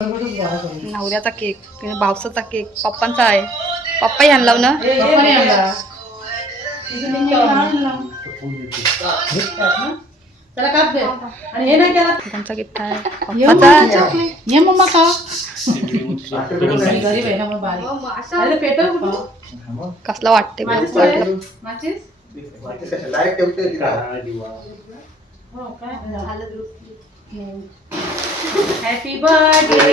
नवऱ्याचा cake, भावसाचा cake, पप्पांचा आहे. पप्पाही आणला ना. त्यांचा गिफ्ट आहे पप्पाचा. ये मम्मा खा. कसला वाटते हॅपी बर्थडे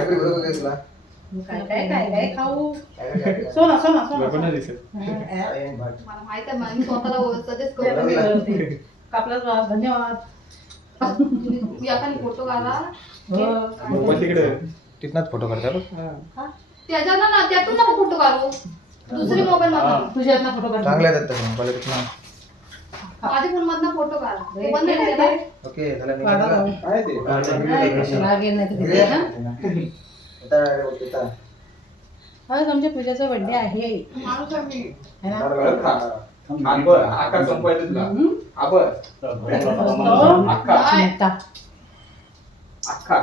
Happy birthday काय खाऊ. सोना सोना सोना कापलाच बा. धन्यवाद. फोटो काढा तिथनाच फोटो काढता त्याच्यात ना त्यातून नको फोटो काढू. दुसरी मोबाईल मध्ये तुझ्यात ना फोटो काढ. चांगल्या जातात मोबाईल तिथना. माझ्या फोन मधनं फोटो काढा. ते बंद नाही केला. ओके झालं मी काढा. काय ते लागेल नाही तर तिथे ना. आज आमच्या पूजाचा बर्थडे आहे. माणूस आहे मी. है ना? आकार संपवायचं तुला. आबर चिंता. अख्खा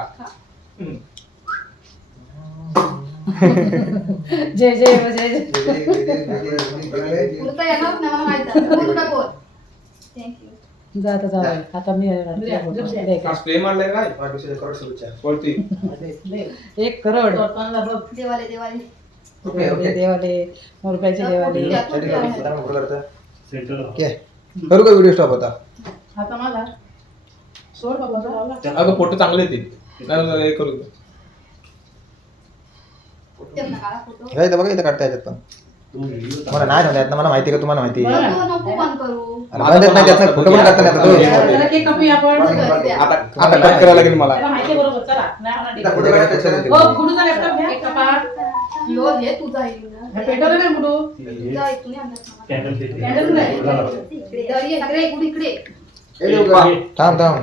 जय जय हो, जय जय. पुढचा येणार नाही मला माहिती आहे. बोल काय बोल. थँक्यू. जा आता जा. आता मी स्प्रे मारलाय काय करोड शुभेच्छा. वरती 1 करोड. देवाले देवाले. ओके ओके देवाले रुपयाचे देवाले. फोटो करता ओके करू का व्हिडिओ स्टॉप होता. आता माझा सोड बाबा. अगं फोटो चांगले येतील हे करू त्यांना काढा फोटो. हे इथं बघा इथं काढता याच्यात पण मला नाही ठेवलं मला माहिती का तुम्हाला माहिती आहे. नको बंद करू. बंदच नाही त्यात फोटो पण काढता नाही आता जरा केक कापूया आपण. आता कट करायला लागेल मला. त्याला माहिती आहे बरोबर. चला नाही होणार इथं फोटो काढता ठीक. हो गुडूचा लॅपटॉप घ्या. केक कापा. यो हे तुझा आहे ना. हे पेटवलं नाही गुडू. तुझा आहे तुम्ही आणलात मला. कॅन्डल नाही. इकडे इकडे इकडे. थांब थांब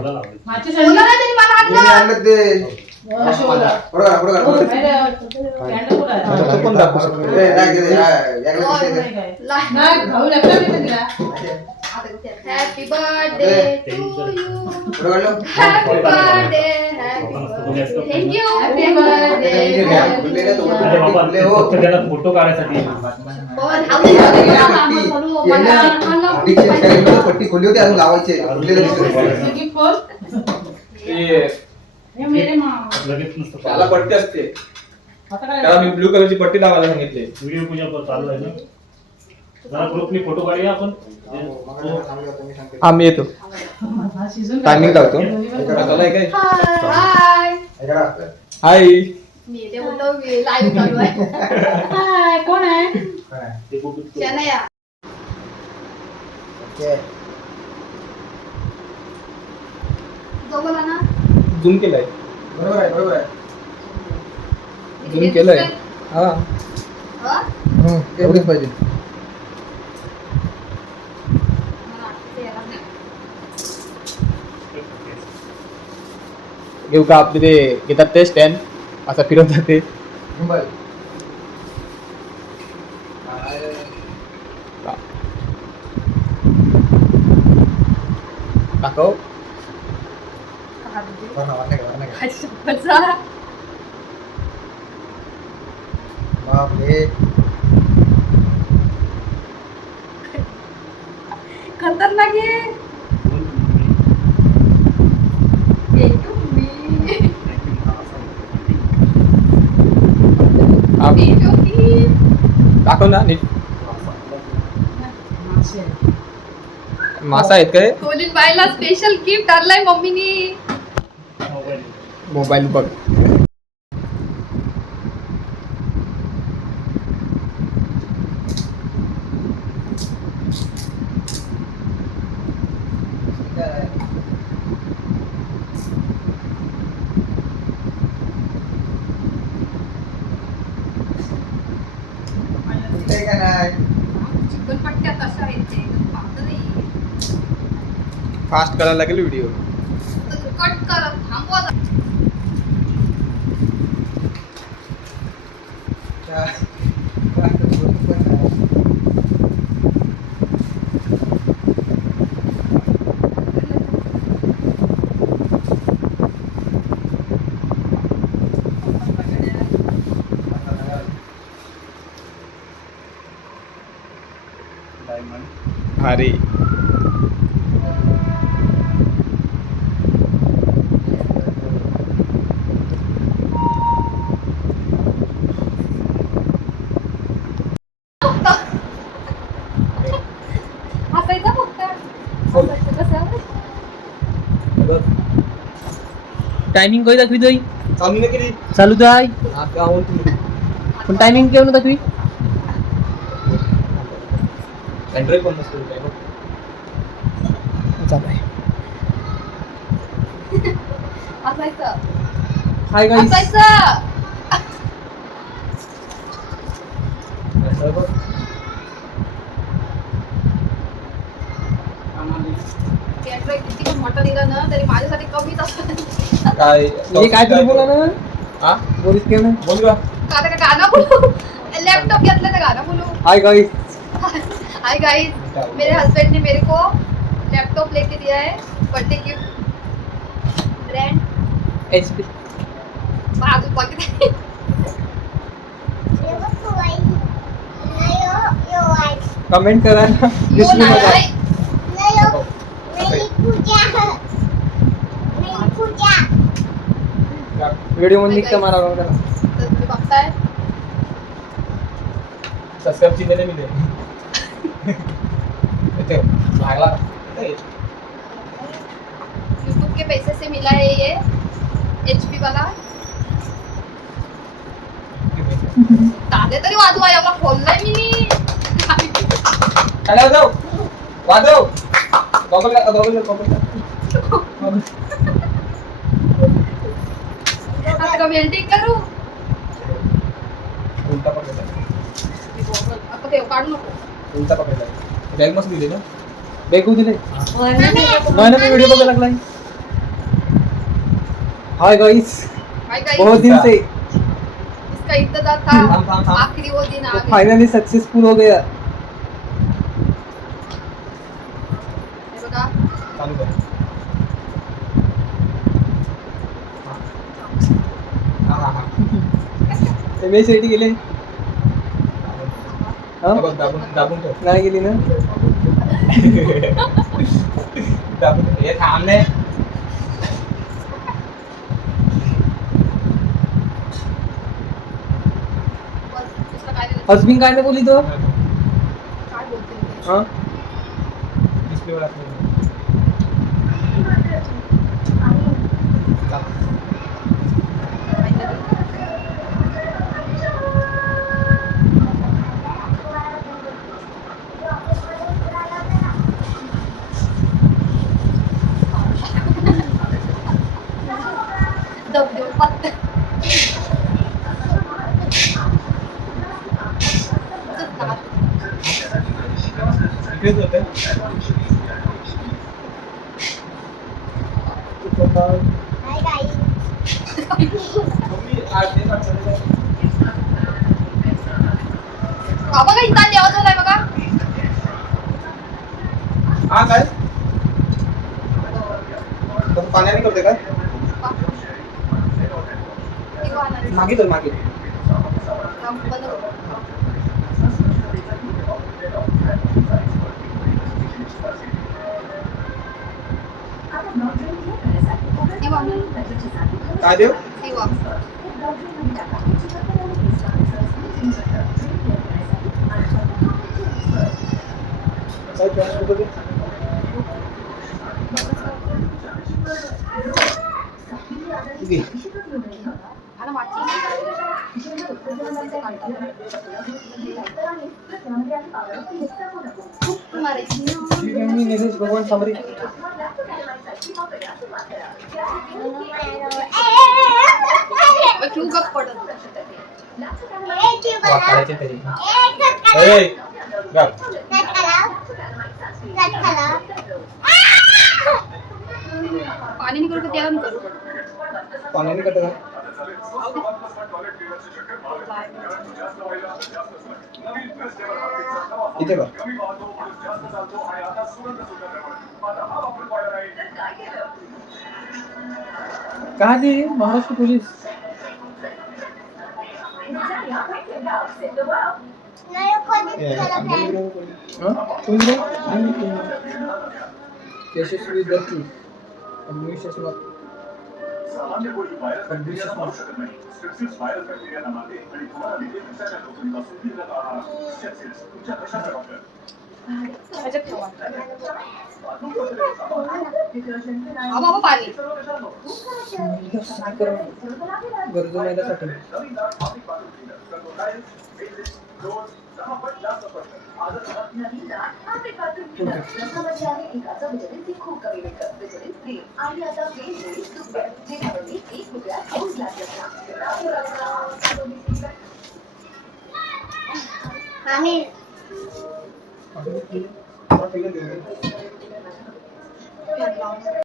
माचीस बोला ना त्यांनी मला हे आणलं. आणलं ते शोधा. फोटो काढ फोटो काढ कॅन्डल कुठं आहे? तो पण दाखव. ए, नाही ते, याला कशी आहे? नाही भाऊ लॅपटॉप येते तिला. Happy birthday to you. Photo काढलो happy birthday. Happy birthday. Thank you. Happy birthday. Photo काढायसाठी पट्टी खोली होती अजून लावायचे गिफ्ट खोल. हे मेरे माँ. लगेच नसतं त्याला पट्टी असते आता काय त्याला मी ब्लू कलरची पट्टी लावायला सांगितली. व्हिडिओ पूजा चालू आहे ना. जरा ग्रुपनी फोटो काढूया आपण. हा मी येतो हा सीझन टायमिंग लावतो. काय काय हाय. हाय मी ते बोलतो लाईव्ह चालू आहे. हाय कोण आहे? शनया. जवळ ना. झूम केलाय बरोबर आहे बरोबर आहे झूम केलंय. हा हा? एवढीच पाहिजे. मला आठवते याला. घेऊ का आपले ते घेतात ते स्टँड असा फिरत जाते. मुंबई दाखव. बापरे खतरनाक आहे. दाखव ना नीट. मासा आहेत काय? कोलिन बाईला स्पेशल गिफ्ट आणलाय मम्मीनी. मोबाईल बघ. चिकन पट्ट्या कशा आहेत ते पाहत नाही. फास्ट करायला लागेल व्हिडिओ. कट कर थांबवा भारी हसायचं फक्त हसायचं कसं टायमिंग कधी दाखवी चालू नाही केली चालू तर आहे आता आवडतो पण टायमिंग केव्हा दाखवी अँड्रॉइड पण नसतो चालू आहे हसायचं हाय गाईस हसायचं Android किती पण मोठा दिला ना तरी माझ्यासाठी कमीच असतं काय ये काय तुम्ही बोला ना हा बोलीस केव्हा नाही बोल का का गाना बोलू लैपटॉप घेतलं तर गाना बोलू हाय गाईस हाय गाइस मेरे हस्बैंड ने मेरे को लैपटॉप लेके दिया है बर्थडे गिफ्ट ब्रांड एचपी बाजू पॉकेट कमेंट करा ना यो विसरू नाही नका आहे. व्हिडिओ मध्ये निघता मारा बघा त्याला. तर तुम्ही बघताय सबस्क्राइब चिन्ह नाही मिळेल इथे लागला यूट्यूब के पैसे से मिला है ये एचपी वाला ताले तरी वाजवा एवढा खोललाय मी चला जाऊ वाजव गॉगल आता का वेल्डिंग करू उलटा पकडला आता ते काढू नको उलटा पकडला बॅग मस्त दिली ना बेगू दिले गाणं मी व्हिडिओ बघायला लागलाय हाय गाइस हाय गाइस बहुत दिन से इसका इंतजार था थांब. आखिरी वो दिन आ गया फाइनली सक्सेसफुल हो गया हे बघा चालू कर हा एमएस आयटी गेले हा दाबून ठेव नाही गेली ना दाबून हे थांबले बस दुसरं काय नाही हसबिंग काय नाही बोली तो काय बोलते मी? हा डिस्प्लेवर असले दब देऊ पत्ते इकडेच होते बघा इंसान जेवण झालाय बघा हा काय पाण्याने करते काय मागे तर मागे काय देऊ काय चॉईस होतं ते? किती? मेसेज भगवान सामरी क्यों गप पडत वापरायचे तरी ए गप पाणी नहीं करो तो क्या करो? पाण्याने कटवा इथे बघ का दे महाराष्ट्र पोलीस यशस्वी विद्यार्थी सामान्य कोणी व्हायरस बॅक्टेरिया मारू शकत नाही. स्ट्रेप्सिस व्हायरस बॅक्टेरिया नामाते आणि तुम्हाला देखील दिवसाच्या नोकरीपासून दिलं जाणार स्ट्रेप्सिस तुमच्या कशाचा डॉक्टर ह्याच्यात ठेवा. आवा आवा पाणी. गरजू महिलासाठी आम्ही